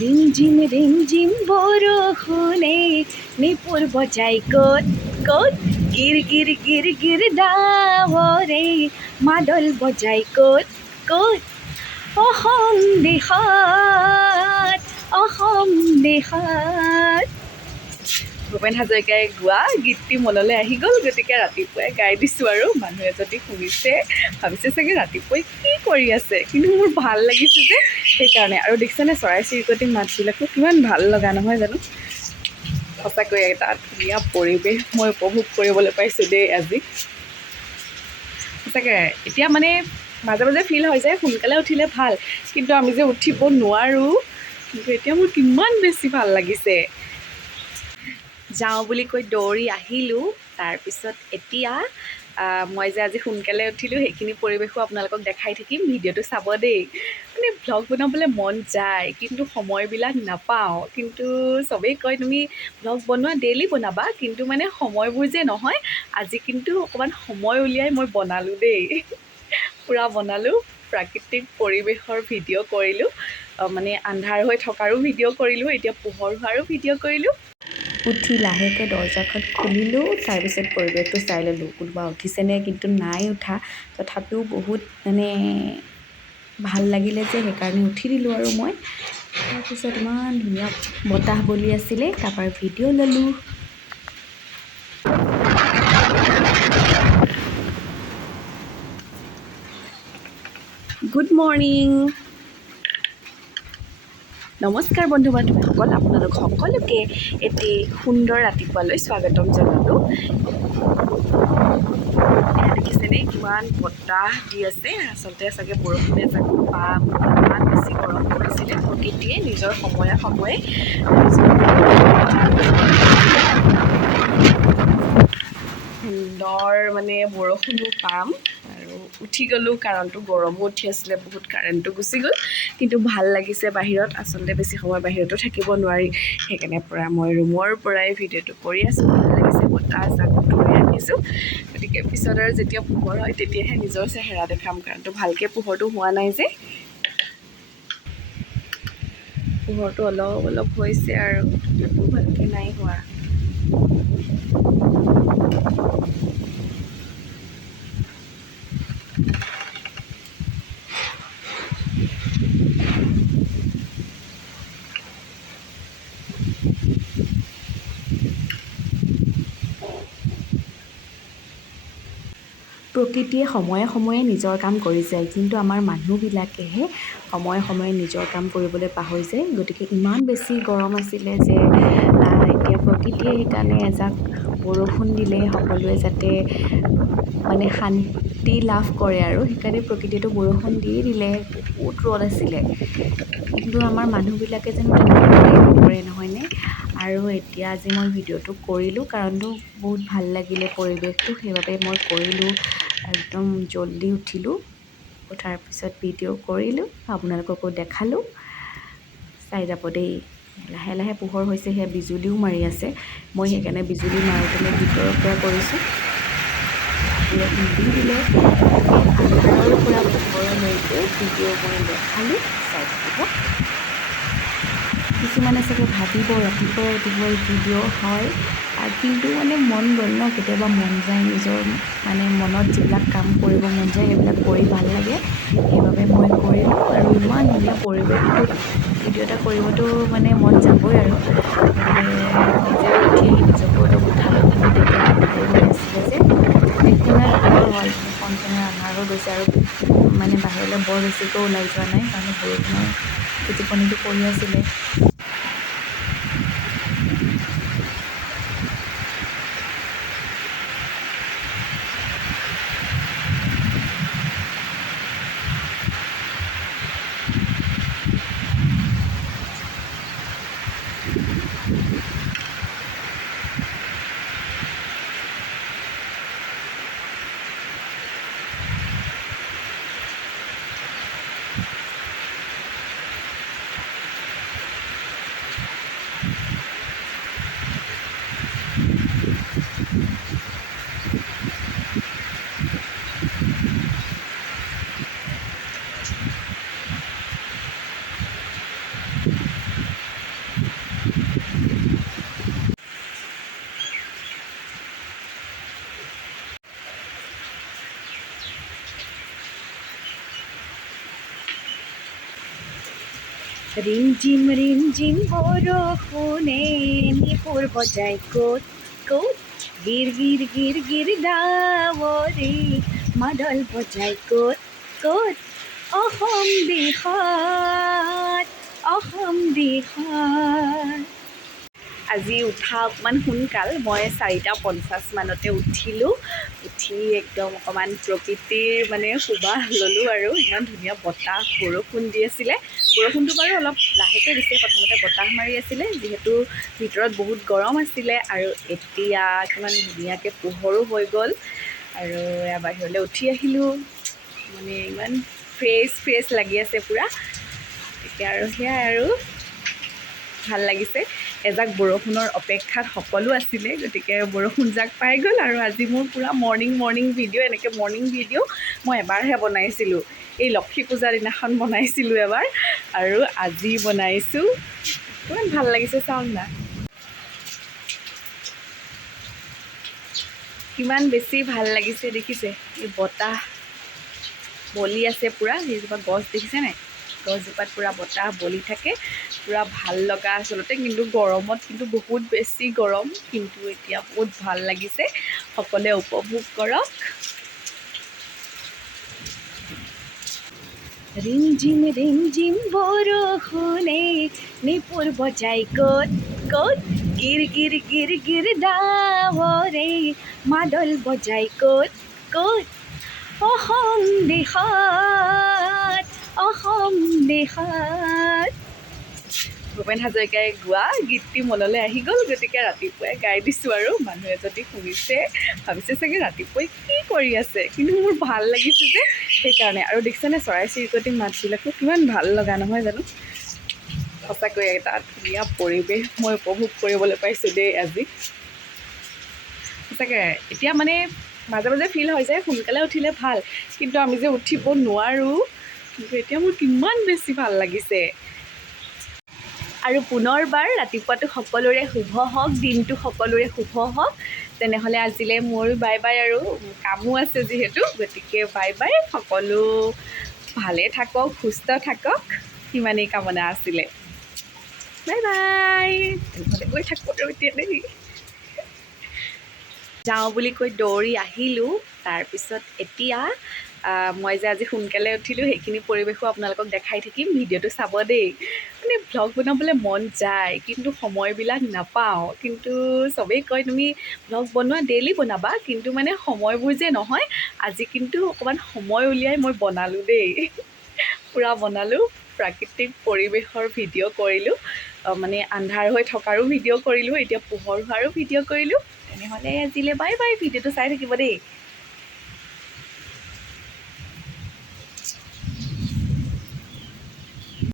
ৰিমঝিম ৰিমঝিম বৰষুণে নিপুৰ বজাই ক'ত ক'ত গিৰ গিৰ গিৰ গিৰ ডাৱৰে। মাদল বজাই ক'ত ক'ত অসম দেশত অসম দেশত ভূপেন হাজৰিকাই গোৱা গীতটি মনলৈ আহি গ'ল গতিকে ৰাতিপুৱাই গাই দিছোঁ আৰু। মানুহে যদি শুনিছে ভাবিছে চাগে ৰাতিপুৱাই কি কৰি আছে কিন্তু মোৰ ভাল লাগিছে যে সেইকাৰণে। আৰু দেখিছেনে চৰাই চিৰিকটি মাতবিলাকো কিমান ভাল লগা নহয় জানো? সঁচাকৈ এটা ধুনীয়া পৰিৱেশ মই উপভোগ কৰিবলৈ পাইছোঁ দেই আজি। সঁচাকৈ এতিয়া মানে মাজে মাজে ফিল হয় যে সোনকালে উঠিলে ভাল। কিন্তু আমি যে উঠিব নোৱাৰোঁ কিন্তু এতিয়া মোৰ কিমান বেছি ভাল লাগিছে। যাওঁ বুলি কৈ দৌৰি আহিলোঁ তাৰপিছত এতিয়া মই যে আজি সোনকালে উঠিলোঁ সেইখিনি পৰিৱেশো আপোনালোকক দেখাই থাকিম ভিডিঅ'টো চাব দেই। মানে ভ্লগ বনাবলৈ মন যায় কিন্তু সময়বিলাক নাপাওঁ। কিন্তু চবেই কয় তুমি ভ্লগ বনোৱা ডেইলি বনাবা কিন্তু মানে সময়বোৰ যে নহয় আজি কিন্তু অকণমান সময় উলিয়াই মই বনালোঁ দেই। পূৰা বনালোঁ প্ৰাকৃতিক পৰিৱেশৰ ভিডিঅ' কৰিলোঁ মানে আন্ধাৰ হৈ থকাৰো ভিডিঅ' কৰিলোঁ এতিয়া পোহৰ হোৱাৰো ভিডিঅ' কৰিলোঁ। উঠি লাহেকৈ দৰ্জাখন খুলিলোঁ, তাৰপিছত পৰিৱেশটো চাই ল'লোঁ। কোনোবা উঠিছেনে কিন্তু নাই উঠা। তথাপিও বহুত মানে ভালো লাগিলে যে সেইকাৰণে উঠি দিলোঁ আৰু মই। তাৰপিছত ইমান ধুনীয়া বতাহ বলি আছিলে, তাৰপৰা ভিডিঅ' ল'লোঁ। গুড মৰ্ণিং নমস্কাৰ বন্ধু বান্ধৱীসকল আপোনালোক সকলোকে এটি সুন্দৰ ৰাতিপুৱালৈ স্বাগতম জনালোঁ। দেখিছেনে? কিমান বতাহ দি আছে। আচলতে চাগে বৰষুণে এজাক বা ইমান বেছি গৰম পৰিছিলে। প্ৰকৃতিয়ে নিজৰ সময়ে সময়ে সুন্দৰ মানে বৰষুণো পাম। উঠি গ'লোঁ কাৰণটো গৰমো উঠি আছিলে বহুত কাৰেণ্টটো গুচি গ'ল। কিন্তু ভাল লাগিছে বাহিৰত আচলতে বেছি সময় বাহিৰতো থাকিব নোৱাৰি। সেইকাৰণে পৰা মই ৰুমৰ পৰাই ভিডিঅ'টো কৰি আছোঁ। ভাল লাগিছে বতাহ জাক ধৰি ৰাখিছোঁ গতিকে পিছত আৰু যেতিয়া পোহৰ হয় তেতিয়াহে নিজৰ চেহেৰা দেখাম। কাৰণটো ভালকৈ পোহৰটো হোৱা নাই যে। পোহৰটো অলপ অলপ হৈছে আৰু ভালকৈ নাই হোৱা। প্ৰকৃতিয়ে সময়ে সময়ে নিজৰ কাম কৰি যায়। কিন্তু আমাৰ মানুহবিলাকেহে সময়ে সময়ে নিজৰ কাম কৰিবলৈ পাহৰি যায়। গতিকে ইমান বেছি গৰম আছিলে যে এতিয়া প্ৰকৃতিয়ে সেইকাৰণে এজাক বৰষুণ দিলে সকলোৱে যাতে মানে শান্তি লাভ কৰে আৰু। সেইকাৰণে প্ৰকৃতিয়েতো বৰষুণ দিয়ে দিলে বহুত ৰ'দ আছিলে। কিন্তু আমাৰ মানুহবিলাকে তেনেকৈ নকৰে নহয়নে? আৰু এতিয়া আজি মই ভিডিঅ'টো কৰিলোঁ কাৰণটো বহুত ভাল লাগিলে পৰিৱেশটো। সেইবাবে মই কৰিলোঁ। একদম জল্দি উঠিলোঁ। উঠাৰ পিছত ভিডিঅ' কৰিলোঁ আপোনালোককো দেখালোঁ। চাই যাব দেই লাহে লাহে পোহৰ হৈছে সেয়া বিজুলীও মাৰি আছে। মই সেইকাৰণে বিজুলী মাৰোঁতেনে ভিতৰৰ পৰা কৰিছোঁ। দিলে। আন্ধাৰৰ পৰা পোহৰলৈকে ভিডিঅ' মই দেখালোঁ চাই থাকিব। কিছুমানে চাগে ভাবিব ৰাতিপুৱা ৰাতিপুৱা ভিডিঅ' হয়। কিন্তু মানে মন গ'ল ন কেতিয়াবা মন যায় নিজৰ মানে মনত যিবিলাক কাম কৰিব মন যায় সেইবিলাক কৰি ভাল লাগে। সেইবাবে মই কৰিলোঁ আৰু ইমান ধুনীয়া পৰিৱেশটোত ভিডিঅ' এটা কৰিবতো মানে মন যাবই আৰু। উঠি নিজকো উঠালোঁ কিন্তু হৈ গৈছে আৰু মানে বাহিৰলৈ বৰ বেছিকৈ ওলাই যোৱা নাই কাৰণ বৰষুণৰ টোপনিটো পৰি আছিলে। ৰিমঝিম ৰিমঝিম বৰষুণে নিপুৰ বজাই ক'ত ক'ত গিৰ গিৰ গিৰ গিৰ ডাৱৰে মাদল বজাই ক'ত ক'ত অসম দেশত অসম দেশত আজি উঠা অকণমান সোনকাল। মই চাৰিটা পঞ্চাছ মানতে উঠিলোঁ। উঠি একদম অকণমান প্ৰকৃতিৰ মানে সুবাস ল'লোঁ আৰু ইমান ধুনীয়া বতাহ বৰষুণ দি আছিলে। বৰষুণটো বাৰু অলপ লাহেকৈ দিছে প্ৰথমতে বতাহ মাৰি আছিলে যিহেতু ভিতৰত বহুত গৰম আছিলে আৰু এতিয়া কিমান ধুনীয়াকৈ পোহৰো হৈ গ'ল। আৰু এয়া বাহিৰলৈ উঠি আহিলোঁ। মানে ইমান ফ্ৰেছ ফ্ৰেছ লাগি আছে পূৰা। এতিয়া আৰু সেয়াই আৰু। ভাল লাগিছে। এজাক বৰষুণৰ অপেক্ষাত সকলো আছিলে গতিকে বৰষুণ জাক পাই গ'ল আৰু আজি মোৰ পূৰা মৰ্ণিং মৰ্ণিং ভিডিঅ' এনেকৈ মৰ্ণিং ভিডিঅ' মই এবাৰহে বনাইছিলোঁ। এই লক্ষী পূজাৰ দিনাখন বনাইছিলোঁ এবাৰ আৰু আজি বনাইছোঁ। কিমান ভাল লাগিছে চাওক না। কিমান বেছি ভাল লাগিছে দেখিছে এই বতাহ। বলি আছে পূৰা সেইজোপা গছ দেখিছে নাই? গছজোপাত পূৰা বতাহ বলি থাকে। পূৰা ভাল লগা আচলতে কিন্তু গৰমত কিন্তু বহুত বেছি গৰম কিন্তু এতিয়া বহুত ভাল লাগিছে। সকলোৱে উপভোগ কৰক। ৰিমঝিম ৰিমঝিম বৰষুণে নিপুৰ বজাই ক'ত ক'ত? গিৰ গিৰ গিৰ গিৰ ডাৱৰে মাদল বজাই ক'ত ক'ত? অসম দেশত অসম দেশত। ভূপেন হাজৰিকাই গোৱা গীতটি মনলৈ আহি গ'ল গতিকে ৰাতিপুৱাই গাই দিছোঁ আৰু। মানুহে যদি শুনিছে ভাবিছে চাগে ৰাতিপুৱাই কি কৰি আছে কিন্তু মোৰ ভাল লাগিছে যে সেইকাৰণে। আৰু দেখিছেনে চৰাই চিৰিকটি মাতবিলাকো কিমান ভাল লগা নহয় জানো? সঁচাকৈ এটা ধুনীয়া পৰিৱেশ মই উপভোগ কৰিবলৈ পাইছোঁ দেই আজি। সঁচাকৈ এতিয়া মানে মাজে মাজে ফিল হয় যে সোনকালে উঠিলে ভাল। কিন্তু আমি যে উঠিব নোৱাৰোঁ কিন্তু এতিয়া মোৰ কিমান বেছি ভাল লাগিছে। আৰু পুনৰবাৰ ৰাতিপুৱাটো সকলোৰে শুভ হওক দিনটো সকলোৰে শুভ হওক। তেনেহ'লে আজিলৈ মোৰ বাই বাই আৰু কামো আছে যিহেতু গতিকে বাই বাই সকলো ভালে থাকক সুস্থ থাকক। সিমানেই কামনা আছিলে। Bye bye. তেনেহ'লে গৈ থাকোঁ আৰু এতিয়া দেই যাওঁ বুলি কৈ দৌৰি আহিলোঁ। তাৰপিছত এতিয়া মই যে আজি সোনকালে উঠিলোঁ সেইখিনি পৰিৱেশো আপোনালোকক দেখাই থাকিম। ভিডিঅ'টো চাব দেই। মানে ভ্লগ বনাবলৈ মন যায় কিন্তু সময়বিলাক নাপাওঁ। কিন্তু চবেই কয় তুমি ভ্লগ বনোৱা ডেইলি বনাবা। কিন্তু মানে সময়বোৰ যে নহয় আজি কিন্তু অকণমান সময় উলিয়াই মই বনালোঁ দেই। পূৰা বনালোঁ প্ৰাকৃতিক পৰিৱেশৰ ভিডিঅ' কৰিলোঁ। মানে আন্ধাৰ হৈ থকাৰো ভিডিঅ' কৰিলোঁ এতিয়া পোহৰ হোৱাৰো ভিডিঅ' কৰিলোঁ। তেনেহ'লে আজিলৈ বাই বাই ভিডিঅ'টো চাই থাকিব দেই।